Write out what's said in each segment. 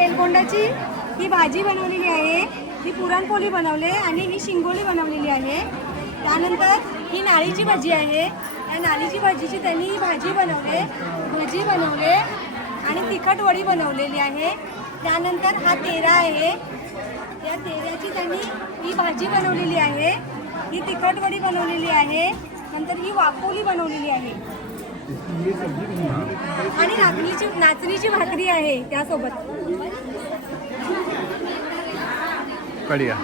केलकोंडाची ही भाजी बनवलेली आहे. ही पुरणपोळी बनवले आणि ही शिंगोळी बनवलेली आहे. त्यानंतर ही नाळीची भाजी आहे. या नाळीची भाजीची त्यांनी ही भाजी बनवले भजी बनवले आणि तिखट वडी बनवलेली आहे. त्यानंतर हा तेरा आहे. या तेऱ्याची त्यांनी ही भाजी बनवलेली आहे. ही तिखट वडी बनवलेली आहे. नंतर ही वाकोली बनवलेली आहे. आणि नाचणीची नाचणीची भाकरी आहे त्यासोबत. कढिया.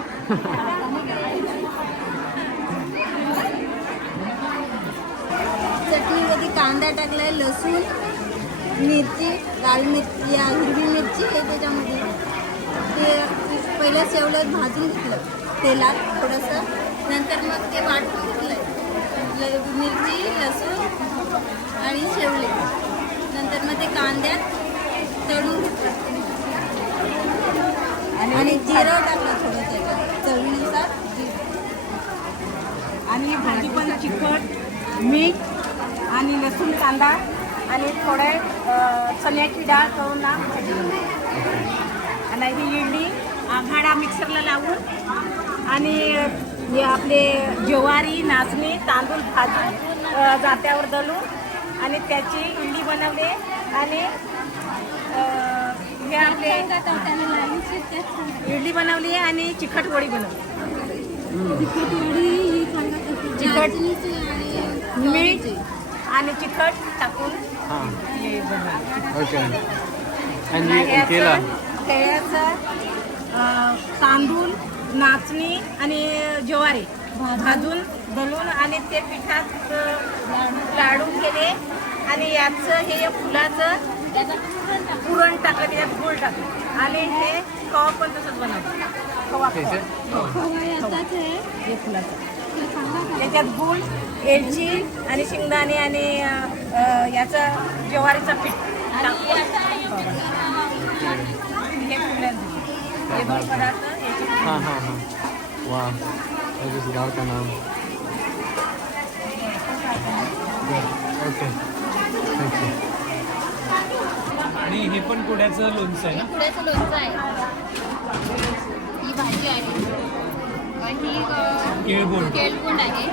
चटणीमध्ये कांदा टाकलाय लसूण मिरची लाल मिरची या हिरवी मिरची हे त्याच्यामध्ये. ते पहिलं शेवलं भाजून घेतलं तेलात थोडंसं. नंतर मग ते वाटून घेतलं ल मिरची लसूण आणि शेवले. नंतर मग ते कांद्यात तळून घेतलं. आणि जिरं टाकलं थोडं त्याच्यात चवीनुसार जिरं आणि भाजी पण तिखट मीठ आणि लसूण कांदा आणि थोडे चण्याची डाळ करून ना भाजी बनवली. आणि ही इडली आघाडा मिक्सरला लावून आणि हे आपले ज्वारी नाचणी तांदूळ भाजून जात्यावर दलून आणि त्याची इडली बनवली आणि हे आपले इडली बनवली आणि चिकट वडी बनवली. चिकट मीठ आणि चिकट टाकून हां. बनवली. तांदूळ नाचणी आणि ज्वारी भाजून दलून आणि ते पिठात अं, लाडू केले. आणि याचं हे फुलाचं पुरण टाकलं त्याच्यात गुळ टाकलं. आणि हे कवा पण तसंच? खवा. हे. फुलाचं. त्याच्यात गुळ एलची आणि शेंगदाणे आणि याचं ज्वारीचं पीठ हे हे. दोन पदार्थ हाँ हाँ हाँ नाम ओके. यू आणि हे पण कुड्याचं लोणचं आहे ना? पुण्याचं लोणचं आहे. ही भाजी आहे. ही अ, केळबोंड केळकोंड आहे.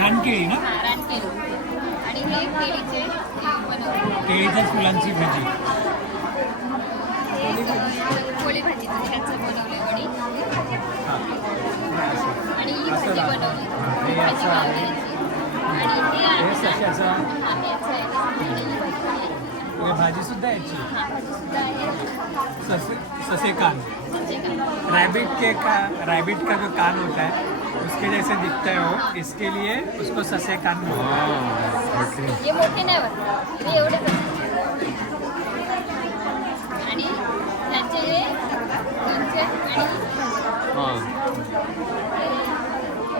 रानकेळी ना? हा, रानकेळी. आणि हे केळीचे हे केळीच्या फुलांची भाजी. हे अ, ह्याचं बनवले वडी. आणि ही भाजी बनवली. हे भाजी असं आहे. बनवली. आणि हे हे आहे ना, सशाचं हा, याचं आहे. आणि ही भाजी आहे. हे भाजी सुद्धा याची हा, भाजी सुद्धा आहे. ससे ससे कान. रैबिट के का रैबिट का जो कान होता है उसके जैसे दिखता है वो. इसके लिए उसको ससे कान बोलते हैं. ओके मोठे नाही हे एवढेच असतात आणि ह्याचे हे लोणचे आणि हाँ.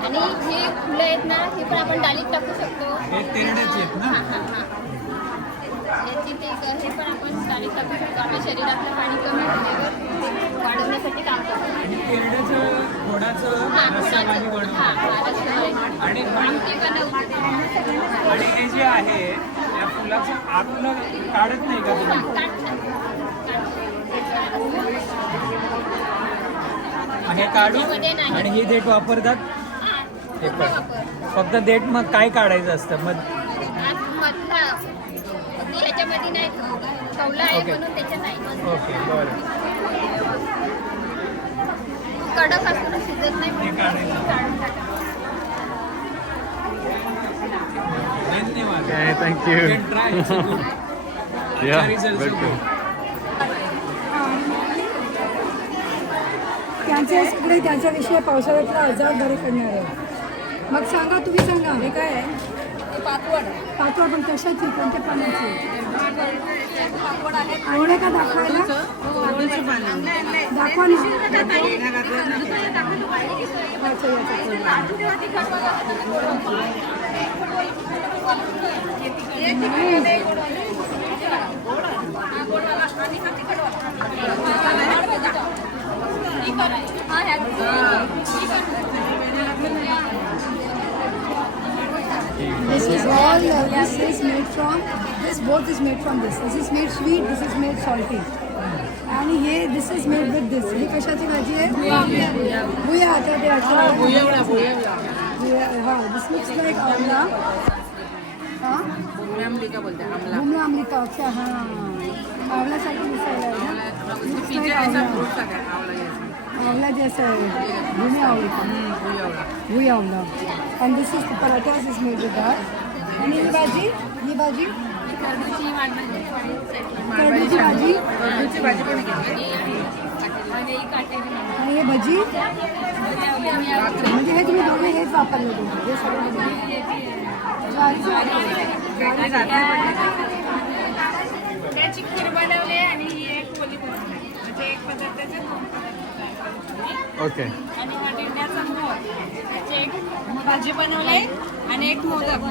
आणि हे फुलं आहेत ना हे पण आपण डालीत टाकू शकतो. हे तेरड्याचे आहेत ना. हां हां हां. याची ते हे पण आपण शकतो आपल्या शरीरातलं पाणी कमी होण्यावर वाढवण्यासाठी काम करतो. आणि हां आणि जे आहे त्या फुलाचं आतलं काढत नाही का तुम्ही? हे नाही. आणि ही देठ वापरतात फक्त देठ मग काय काढायचं असतं? मग आत मधला फक्त ह्याच्यामध्ये नाही ठेवला आहे ओके. म्हणून त्याच्यात नाही ओके बरं कडक असतो ना शिजत नाही म्हणून काढायचं काढून टाका धन्यवाद Okay, thank you. You can try, it's a good. Yeah, That is also very good. good. त्यांचे सगळे त्यांच्याविषयी पावसाळ्यातला आजार बरे करणार आहे मग सांगा तुम्ही सांगा हे काय आहे पापड पाचवड पण कशाची कोणत्या पाण्याची आवडे का दाखवायला? दाखवा ना. अच्छा, is all, uh, this is made from this both is made from this. This is made sweet, this is made salty. आणि हे this is made with this ही कशाची भाजी आहे भुया आता ते हा दिस लुक्स लाईक आवला हा बुमला आमलिका अच्छा हा आवल्यासारखी दिसायला आहे ना Looks like आवला. आवला जैसा है भूमि आवला भुई आवला and this is the parathas is made with that. आणि ही। भाजी ही भाजी करडूची भाजी आणि हे भजी म्हणजे हे तुम्ही दोघे हेच वापरले तुम्ही हे सगळं ज्वारीचं वापरलं. त्याची खीर बनवली आणि ही एक पोली बनवली म्हणजे एक पदार्थाचे दोन पदार्थ। ओके. आणि हा दिंड्याचा मोद त्याची एक भाजी बनवली आणि एक मोदक.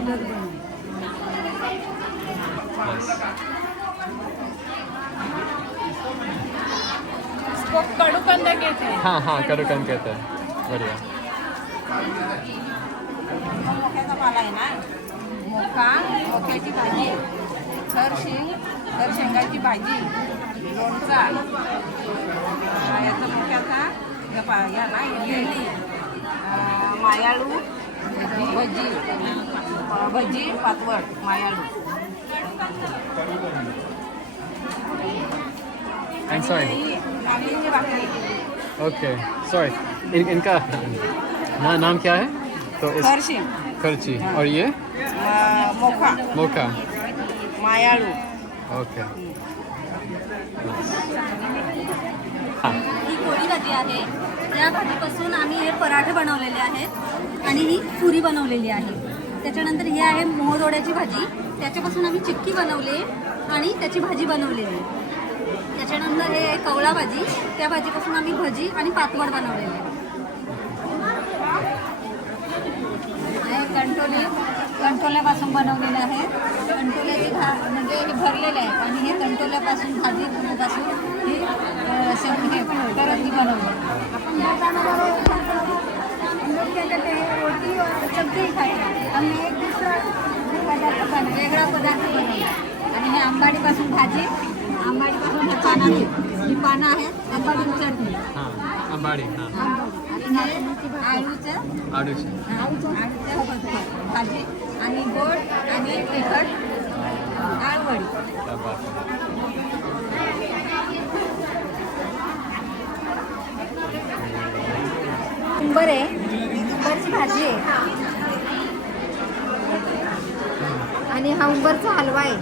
इसको कडू कंद कहते हैं हाँ हाँ कड़कन कहते हैं बढ़िया. मोक्याचा पाला आहे ना? मोका मोक्याची भाजी थर शेंग थर शेंगाची भाजी लोणचा. याचा मोक्याचा. या पा या ना इडली अं, मायाळू भजी अं, भजी पातवड मायाळू एंड सॉरी ही नागलीची भाकरी ओके सॉरी इन, इनका ना, नाम क्या है? तो इस थर शेंग खर्ची। और ये? अं, मोका मोका मायाळू ओके ही. कोळी भाजी आहे. या भाजीपासून आम्ही हे पराठे बनवलेले आहेत आणि ही पुरी बनवलेली आहे. त्याच्यानंतर ही आहे मोहदोड्याची भाजी. त्याच्यापासून आम्ही चिक्की बनवली आणि त्याची भाजी बनवलेली आहे. त्याच्यानंतर हे आहे कवळा भाजी. त्या भाजीपासून आम्ही भजी आणि पातवड बनवलेली आहे हे कंटोले कंटोल्यापासून बनवलेले आहेत. कंटोल्याची भा म्हणजे हे भरलेले आहेत आणि हे कंटोल्यापासून भाजी पासून हे करंजी आपण रोटी एक पदार्थ बन वेगळा पदार्थ बनवला आणि हे आंबाडीपासून भाजी आंबाडीपासून पानं आहेत ही पानं आहेत आंबाडी चटणी आंबाडी आणि हे आळूचं आळूचं भाजी आणि गोड आणि तिखट आळवडी क्या बात है उंबर आहे. उंबरची भाजी आहे. आणि हा उंबरचा हलवा आहे.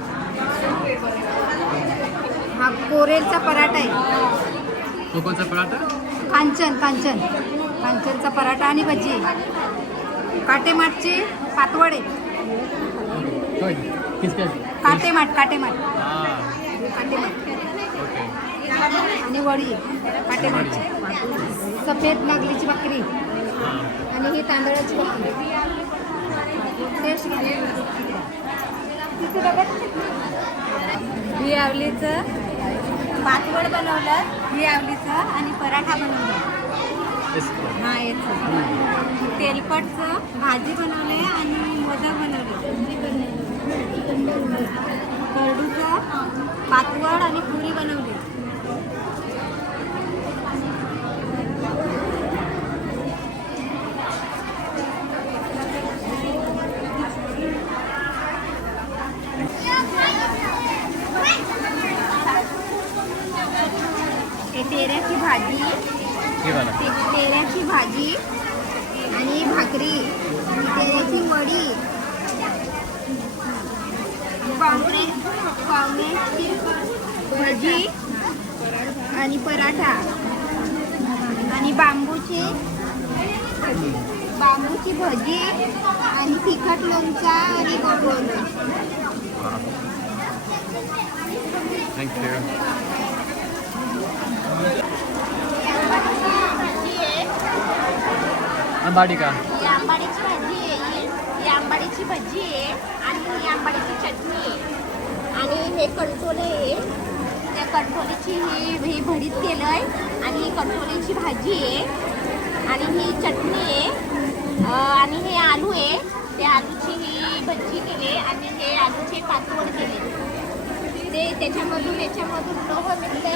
हा कोरेलचा पराठा आहे. पराठा? कांचन कांचन. कांचनचा पराठा आणि भजी आहे. काटेमाटची पातवड आहे. कोई किसका काटेमाट काटेमाट हाँ काटेमाट ओके आणि वडी काटेमाटची सफेद नागलीची भाकरी हाँ आणि ही तांदळाची भाकरी. टेस्ट ही आवलीचं पातवड बनवलं ही आवलीचं आणि पराठा बनवलं. हा येतं तेलकटचं भाजी बनवले आणि मोदक बनवले. करडूचं पातवड आणि पुरी बनवली. तेऱ्याची भाजी. ते- भाजी आणि भाकरी. आणि तेऱ्याची वडी. काँग्रेस काँग्रेसची भजी आणि पराठा. आणि बांबूची बांबूची भजी आणि तिखट लोणचा आणि गोड लोणचा यू अंबाड़ी का ही आंबाडीची भाजी आहे. ही- ही आंबाडीची भजी आहे आणि ही आंबाडीची चटणी आहे. आणि हे कंटोले आहे. त्या कंटोलेची ही ही भरीत केलं आहे आणि ही भाजी आहे. आणि ही चटणी आहे. अं, आणि हे आलू आहे. त्या आलूची ही भज्जी केली आणि हे आलूचे पातवड केले. ते त्याच्यामधून याच्यामधून लोह मिळते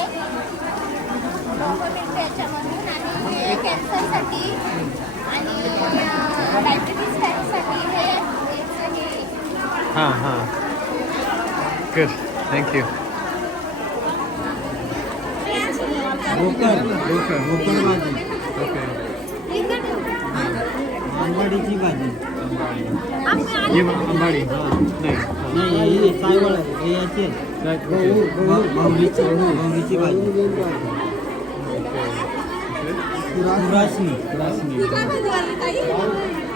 लोह मिळते याच्यामधून आणि हे कॅन्सरसाठी आणि डायबिटीजसाठी हे याचं हे हाँ हाँ गुड थैंक यू ओके आंबाडीची भाजी ये अंबाड़ी नहीं नाही ही सायवळ आहे हे याची आहे. Right, okay. ब- बहुरीची बहुरीची भाजी कुराशनी हे माठ गावठी माठ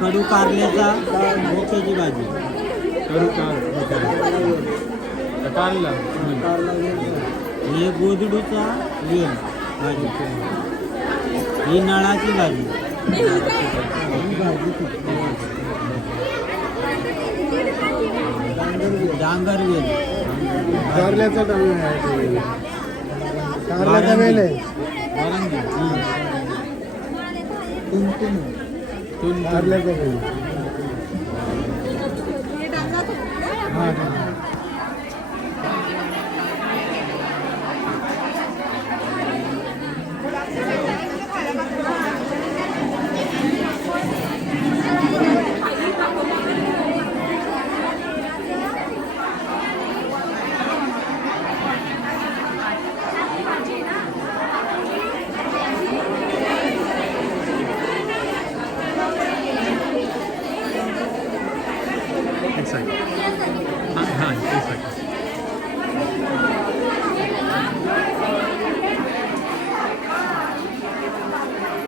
कडू कारल्याचा बोक्याची भाजी करू का okay. कारला हे गोदडूचा वेल भाजी ही नळाची भाजी डांगर वेल कारल्याचा डांगर आहे कारल्याचा वेल आहे. हा, हा.